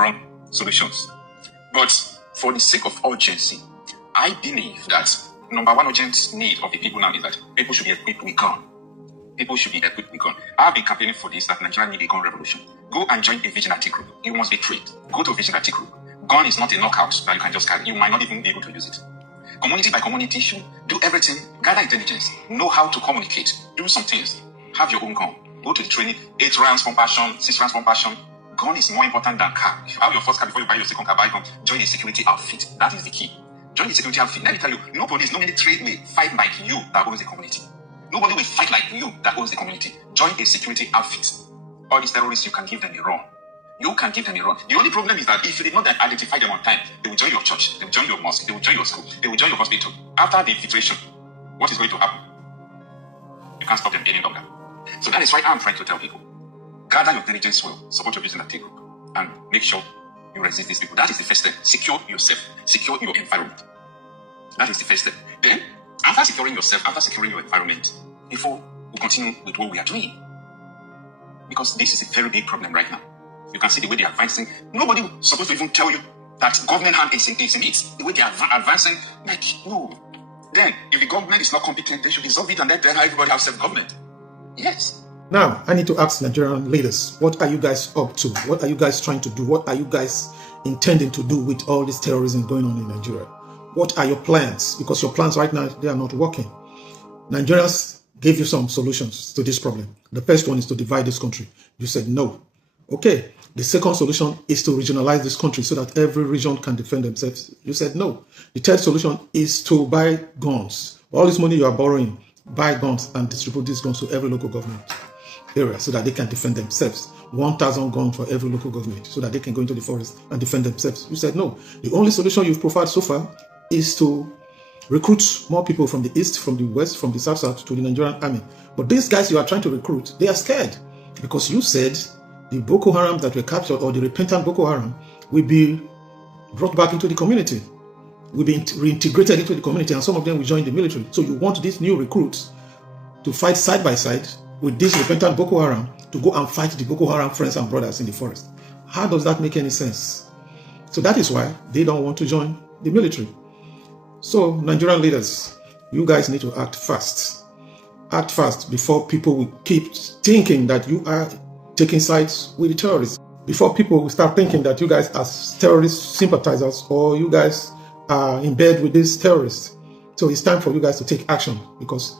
wrong solutions. But for the sake of urgency, I believe that number one urgent need of the people now is that people should be equipped with gun. People should be equipped with gun. I've been campaigning for this, that Nigeria need a gun revolution. Go and join a vigilante group. You must be trained. Go to a vigilante group. Gun is not a knockout that you can just carry. You might not even be able to use it. Community by community should do everything. Gather intelligence. Know how to communicate. Do some things. Have your own gun. Go to the training. 8 rounds from passion, 6 rounds from passion. Gun is more important than car. If you have your first car before you buy your second car, buy gun. Join the security outfit. That is the key. Join the security outfit. Let me tell you, no police, no military will fight like you that owns the community. Nobody will fight like you that owns the community. Join a security outfit. All these terrorists, you can give them a run. You can give them a run. The only problem is that if you did not identify them on time, they will join your church, they will join your mosque, they will join your school, they will join your hospital. After the infiltration, what is going to happen? You can't stop them any longer. So that is why I'm trying to tell people, gather your intelligence well, support your business group, and make sure you resist these people. That is the first step. Secure yourself, secure your environment. That is the first step. Then, after securing yourself, after securing your environment, before we continue with what we are doing, because this is a very big problem right now. You can see the way they are advancing. Nobody is supposed to even tell you that government hand is in it. The way they are advancing, like, no. Then, if the government is not competent, they should dissolve it and let everybody have self-government. Yes. Now, I need to ask Nigerian leaders, what are you guys up to? What are you guys trying to do? What are you guys intending to do with all this terrorism going on in Nigeria? What are your plans? Because your plans right now, they are not working. Nigerians gave you some solutions to this problem. The first one is to divide this country. You said no. Okay. The second solution is to regionalize this country so that every region can defend themselves. You said no. The third solution is to buy guns. All this money you are borrowing, buy guns and distribute these guns to every local government area so that they can defend themselves. 1,000 guns for every local government so that they can go into the forest and defend themselves. You said no. The only solution you've provided so far is to recruit more people from the east, from the west, from the south to the Nigerian army. But these guys you are trying to recruit, they are scared because you said the Boko Haram that were captured, or the repentant Boko Haram, will be brought back into the community, will be reintegrated into the community, and some of them will join the military. So you want these new recruits to fight side by side with this repentant Boko Haram to go and fight the Boko Haram friends and brothers in the forest. How does that make any sense? So that is why they don't want to join the military. So Nigerian leaders, you guys need to act fast. Act fast before people will keep thinking that you are taking sides with the terrorists. Before people will start thinking that you guys are terrorist sympathizers or you guys are in bed with these terrorists. So it's time for you guys to take action because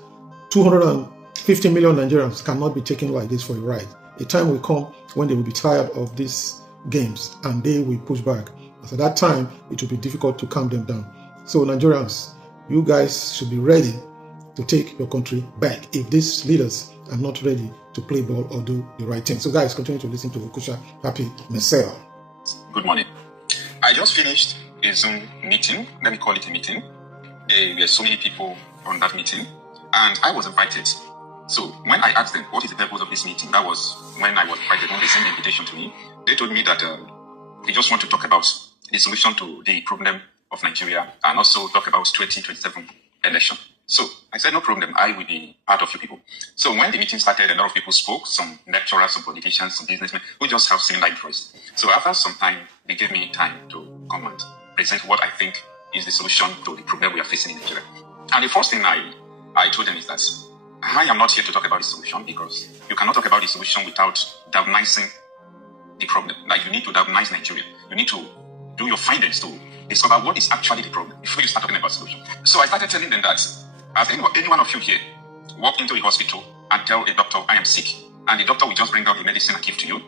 250 million Nigerians cannot be taken like this for a ride. A time will come when they will be tired of these games and they will push back. At that time, it will be difficult to calm them down. So Nigerians, you guys should be ready to take your country back if these leaders are not ready to play ball or do the right thing. So guys, continue to listen to Okusha Happy Messiah. Good morning. I just finished a Zoom meeting. Let me call it a meeting. There were so many people on that meeting and I was invited. So when I asked them, what is the purpose of this meeting? That was when I was invited, when they sent the invitation to me. They told me that they just want to talk about the solution to the problem of Nigeria and also talk about 2027 election. So I said, no problem, I will be part of you people. So when the meeting started, a lot of people spoke, some lecturers, some politicians, some businessmen who just have similar interests. So after some time, they gave me time to come and present what I think is the solution to the problem we are facing in Nigeria. And the first thing I told them is that I am not here to talk about the solution because you cannot talk about the solution without diagnosing the problem. Like you need to diagnose Nigeria. You need to do your findings to discover what is actually the problem before you start talking about solution. So I started telling them that as any one of you here walk into a hospital and tell a doctor, I am sick, and the doctor will just bring out the medicine and give to you?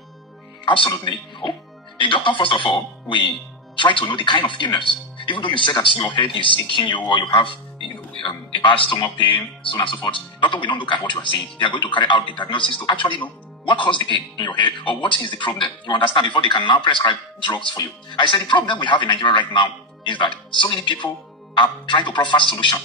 Absolutely no. The doctor, first of all, will try to know the kind of illness. Even though you say that your head is aching you or you have a bad stomach pain, so on and so forth, doctor will not look at what you are saying. They are going to carry out the diagnosis to actually know what caused the pain in your head or what is the problem. You understand, before they can now prescribe drugs for you. I said the problem we have in Nigeria right now is that so many people are trying to proffer solution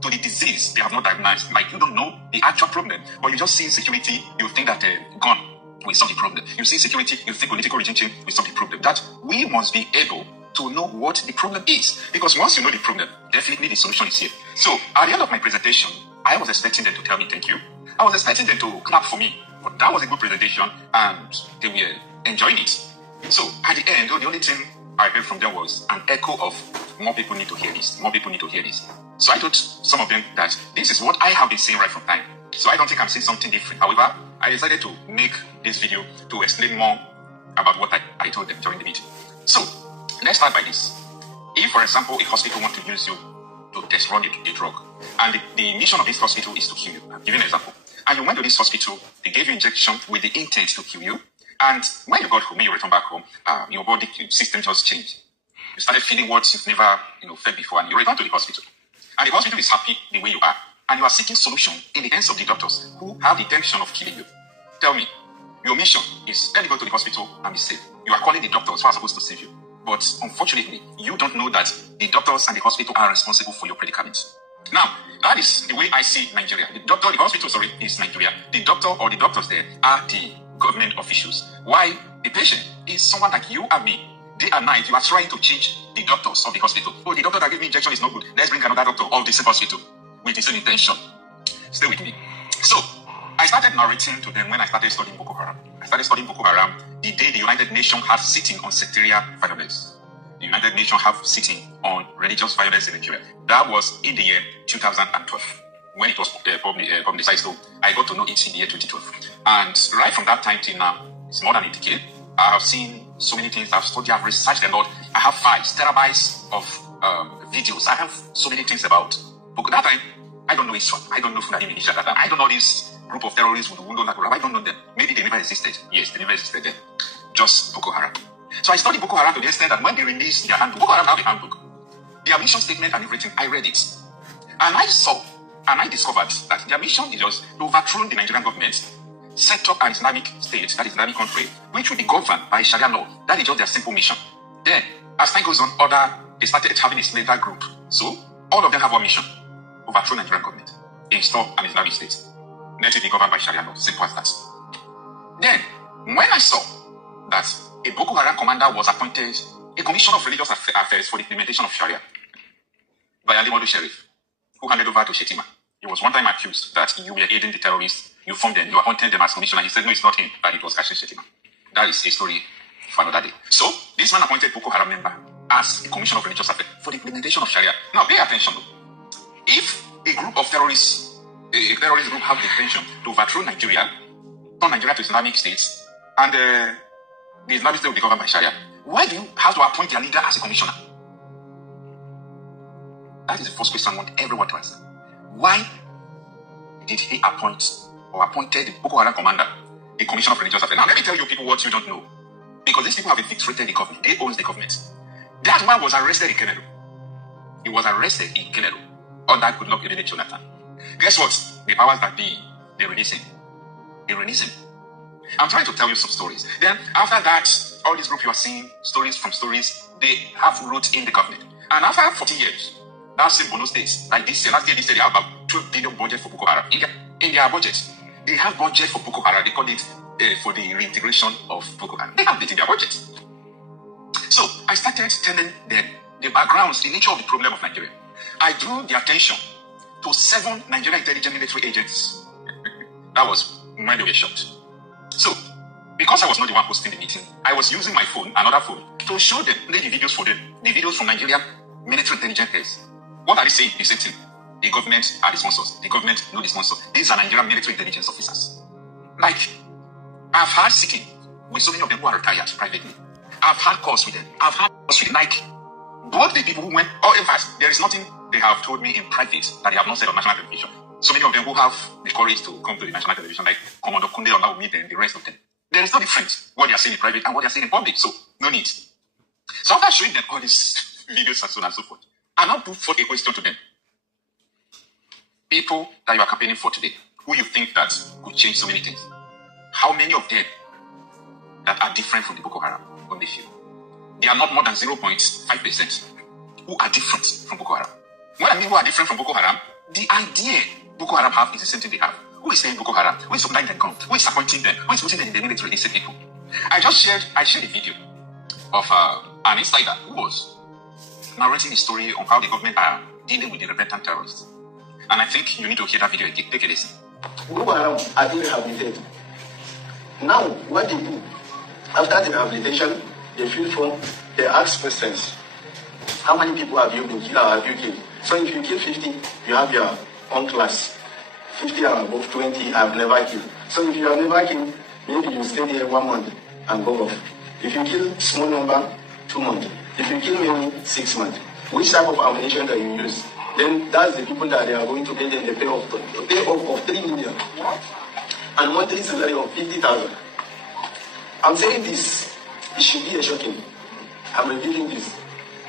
to the disease they have not diagnosed. Like you don't know the actual problem, but you just see insecurity, you think that gun will solve the problem. You see security, you think political regime change will solve the problem. That we must be able to know what the problem is. Because once you know the problem, definitely the solution is here. So at the end of my presentation, I was expecting them to tell me thank you. I was expecting them to clap for me. But that was a good presentation and they were enjoying it. So at the end, the only thing I heard from them was an echo of more people need to hear this, more people need to hear this. So I told some of them that this is what I have been saying right from time. So I don't think I'm saying something different. However, I decided to make this video to explain more about what I told them during the meeting. So let's start by this. If, for example, a hospital wants to use you to test run a drug, and the mission of this hospital is to kill you. I'll give you an example. And you went to this hospital, they gave you injection with the intent to kill you. And when you got home, when you return back home, your body system just changed. You started feeling what you've never felt before, and you return to the hospital. And the hospital is happy the way you are. And you are seeking solution in the hands of the doctors who have the intention of killing you. Tell me, your mission is let me go to the hospital and be safe. You are calling the doctors who are supposed to save you. But unfortunately, you don't know that the doctors and the hospital are responsible for your predicament. Now, that is the way I see Nigeria. The hospital, is Nigeria. The doctor or the doctors there are the government officials. Why? The patient is someone like you and me. Day and night, you are trying to change the doctors of the hospital. Oh, the doctor that gave me injection is not good. Let's bring another doctor of the same hospital with the same intention. Stay with me. So, I started narrating to them when I started studying Boko Haram. I started studying Boko Haram the day the United Nations had sitting on sectarian violence. The United Nations have sitting on religious violence in Nigeria. That was in the year 2012. When it was publicized, so I got to know it in the year 2012. And right from that time till now, it's more than a decade. I have seen so many things. I've studied, I've researched a lot. I have 5 terabytes of videos. I have so many things about Boko. That time, I don't know Islam. I don't know Fulani Militia. That time, I don't know this group of terrorists with Wundo Naguram. I don't know them. Maybe they never existed. Yes, they never existed then. Just Boko Haram. So I studied Boko Haram to the extent that when they released their handbook, Boko Haram have a handbook. Their mission statement and everything, I read it. And I saw and I discovered that their mission is just to overthrow the Nigerian government, set up an Islamic state, that is Islamic country, which will be governed by Sharia law. That is just their simple mission. Then, as time goes on, they started having a slater group. So, all of them have one mission: overthrow Nigerian government, install an Islamic state. Let it be governed by Sharia law. Simple as that. Then, when I saw that a Boko Haram commander was appointed a commissioner of religious affairs for the implementation of Sharia by Ali Modu Sheriff, who handed over to Shetima. He was one time accused that you were aiding the terrorists, you formed them, you appointed them as commissioner. He said, no, it's not him, but it was actually Shetima. That is a story for another day. So, this man appointed Boko Haram member as a commissioner of religious affairs for the implementation of Sharia. Now, pay attention though. If a group of terrorists, a terrorist group have the intention to overthrow Nigeria, turn Nigeria to Islamic states, and the Islamic state will be governed by Sharia, why do you have to appoint their leader as a commissioner? That is the first question I want everyone to answer. Why did he appointed the Boko Haram commander, the commissioner of religious affairs? Now, let me tell you people what you don't know. Because these people have infiltrated the government. They own the government. That man was arrested in Kenelu. He was arrested in Kenelu under Goodluck Ebele Jonathan. Guess what? The powers that be, they release him. They release him. I'm trying to tell you some stories. Then, after that, all this group you are seeing, stories from stories, they have roots in the government. And after 40 years, that same Bono states, like this year, last year, they have about 12 billion budget for Boko Haram. In their budget, they have budget for Boko Haram. They call it for the reintegration of Boko Haram. They have it in their budget. So, I started telling them the backgrounds, the nature of the problem of Nigeria. I drew their attention to 7 Nigerian intelligence military agents. That was when they were shot. So, because I was not the one hosting the meeting, I was using my phone, another phone, to show them, play the videos for them, the videos from Nigerian military intelligence heads. What are they saying? The same thing. The government are the sponsors. The government know the sponsor. These are Nigerian military intelligence officers. Like, I've had sitting with so many of them who are retired privately. I've had calls with them. I've had calls with, like, both the people who went, in fact, there is nothing they have told me in private that they have not said on national television. So many of them who have the courage to come to the national television, like Commodore Kunde or Naomi and the rest of them. There is no difference what they are saying in private and what they are saying in public. So, no need. So after showing them all these videos and so on and so forth, I now put forth a question to them. People that you are campaigning for today, who you think that could change so many things, how many of them that are different from the Boko Haram on the field? They are not more than 0.5% who are different from Boko Haram. When I mean who are different from Boko Haram, the idea Boko Haram have is the same thing they have. Who is saying Boko Haram? Who is supplying them guns? Who is appointing them? Who is putting them in the military? These people. I shared a video of an insider who was narrating the story on how the government are dealing with the repentant terrorists. And I think you need to hear that video again. Take a listen. Boko Haram are being rehabilitated. Now, what they do, after the rehabilitation, they fill form, they ask questions. How many people have you been killed? So if you kill 50, you have your own class. 50 and above 20 have never killed. So if you have never killed, maybe you stay there 1 month and go off. If you kill small number, 2 months. If you kill many, 6 months. Which type of ammunition that you use? Then that's the people that they are going to pay them the pay off of 3 million. And monthly salary of 50,000. I'm saying this, it should be a shocking. I'm revealing this.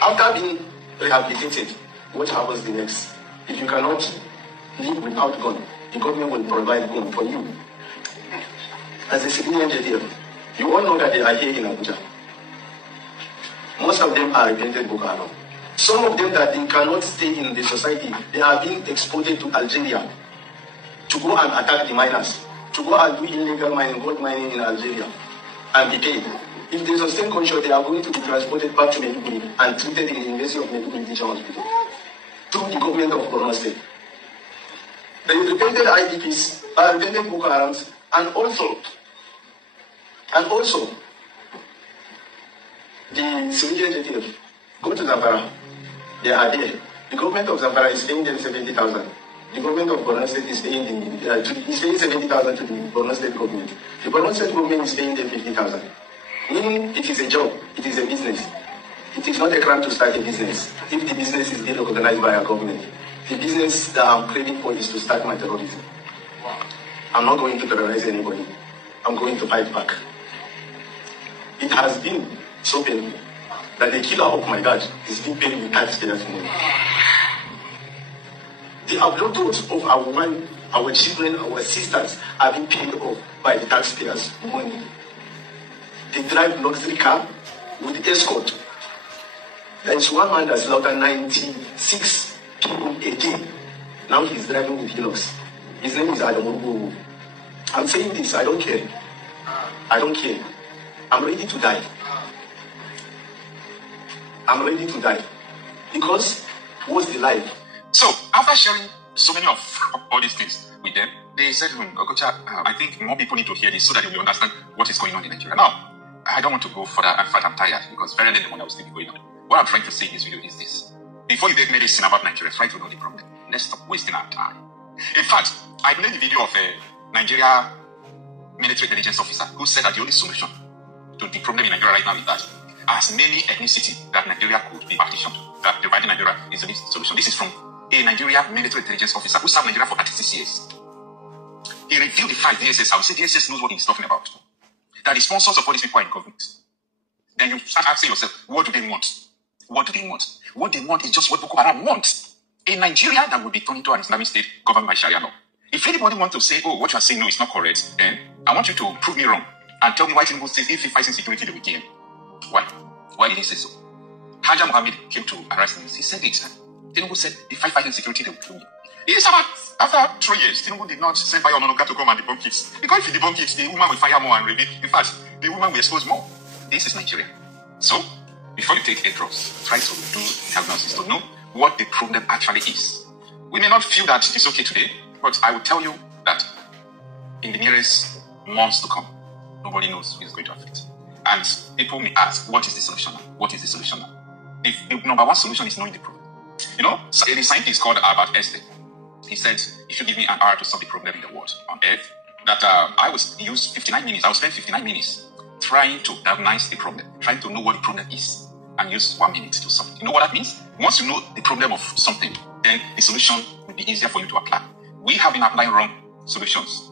After being rehabilitated, what happens the next? If you cannot live without gun, the government will provide gun for you. As a civilian JTF, you all know that they are here in Abuja. Most of them are repentant Boko Haram. Some of them that they cannot stay in the society, they are being exported to Algeria to go and attack the miners, to go and do illegal mining, gold mining in Algeria, and be paid. If they sustain gunshot, they are going to be transported back to Maiduguri and treated in the University of Maiduguri Teaching Hospital through the government of Borno State. The repented IDPs are repented Boko Harams, and also the civilian JTF go to Zamfara. They are there. The government of Zamfara is paying them 70,000. The government of Borno State is paying 70,000 to the Borno State government. The Borno State government is paying them 50,000. Meaning it is a job, it is a business. It is not a crime to start a business if the business is being recognized by a government. The business that I'm craving for is to start my terrorism. I'm not going to terrorize anybody. I'm going to fight back. It has been so painful that the killer of my dad is being paid with taxpayers' money. The abductors of our wife, our children, our sisters are being paid off by the taxpayers' money. They drive luxury car with escort. There is one man that slaughtered 96 people a day. Now he's driving with Hilux. His name is Adamu. I'm saying this, I don't care. I don't care. I'm ready to die. I'm ready to die. Because what's the life? So, after sharing so many of all these things with them, they said, Okocha, I think more people need to hear this so that they will understand what is going on in Nigeria. Now, I don't want to go further. In fact, I'm tired because very little will still be going on. What I'm trying to say in this video is this. Before you make medicine about Nigeria, try to know the problem. Let's stop wasting our time. In fact, I played the video of a Nigeria military intelligence officer who said that the only solution to the problem in Nigeria right now is that as many ethnicity that Nigeria could be partitioned, that dividing Nigeria is the solution. This is from a Nigeria military intelligence officer who served Nigeria for 36 years. He revealed the fact DSS, I would say DSS knows what he's talking about. That the sponsors of all these people are in government. Then you start asking yourself, what do they want? What do they want? What they want is just what Boko Haram wants. A Nigeria that will be turned into an Islamic state governed by Sharia law. If anybody wants to say, oh, what you are saying no, it's not correct, then I want you to prove me wrong and tell me why Tinubu says if he fights insecurity, they will kill him. Why? Why did he say so? Haja Mohammed came to arrest him. He said it. Tinubu said, if I fight insecurity, they will kill me. It's about, after 3 years, Tinubu did not send Bayo Ononoka to come and debunk it. Because if he debunk it, the woman will fire more and reveal. In fact, the woman will expose more. This is Nigeria. So, before you take airdrops, try to do diagnosis to know what the problem actually is. We may not feel that it's okay today, but I will tell you that in the nearest months to come, nobody knows who is going to affect. And people may ask, what is the solution now? What is the solution now? The number one solution is knowing the problem. You know, a scientist called Albert Einstein, he said, if you give me an hour to solve the problem in the world on Earth, that I will use 59 minutes, I will spend 59 minutes trying to diagnose the problem, trying to know what the problem is, and use 1 minute to solve it. You know what that means? Once you know the problem of something, then the solution will be easier for you to apply. We have been applying wrong solutions.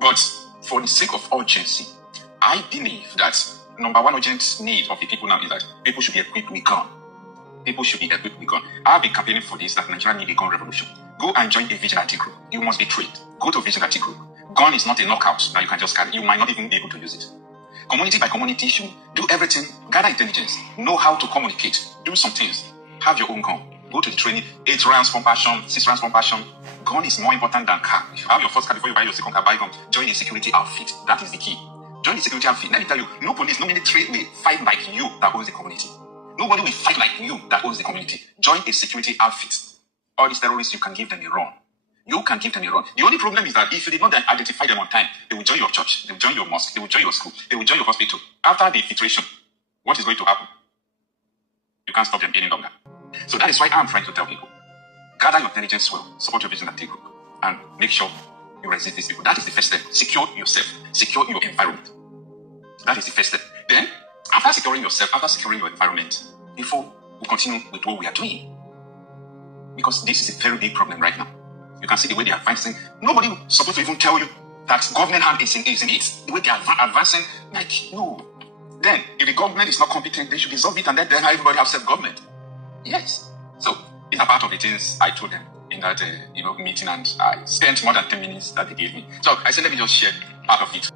But for the sake of urgency, I believe that number one urgent need of the people now is that people should be equipped with gun. People should be equipped with gun. I've been campaigning for this, that Nigeria need a gun revolution. Go and join a vigilante group. You must be trained. Go to a vigilante group. Gun is not a knockout that you can just carry. You might not even be able to use it. Community by community, you should do everything. Gather intelligence. Know how to communicate. Do some things. Have your own gun. Go to the training. 8 rounds per passion, 6 rounds per passion. Gun is more important than car. If you have your first car before you buy your second car, buy gun. Join a security outfit. That is the key. Join the security outfit. Let me tell you, no police, no military will fight like you that owns the community. Nobody will fight like you that owns the community. Join a security outfit. All these terrorists, you can give them a run. You can give them a run. The only problem is that if you did not identify them on time, they will join your church, they will join your mosque, they will join your school, they will join your hospital. After the filtration, what is going to happen? You can't stop them any longer. So that is why I'm trying to tell people, gather your intelligence well, support your vigilante group, and make sure you resist these people. That is the first step. Secure yourself. Secure your environment. That is the first step. Then, after securing yourself, after securing your environment, before we continue with what we are doing. Because this is a very big problem right now. You can see the way they are advancing. Nobody is supposed to even tell you that government hand is in it. The way they are advancing, like, no. Then, if the government is not competent, they should dissolve it and let them everybody have self-government. Yes. So, these are part of the things I told them in that meeting, and I spent more than 10 minutes that they gave me. So, I said, let me just share part of it.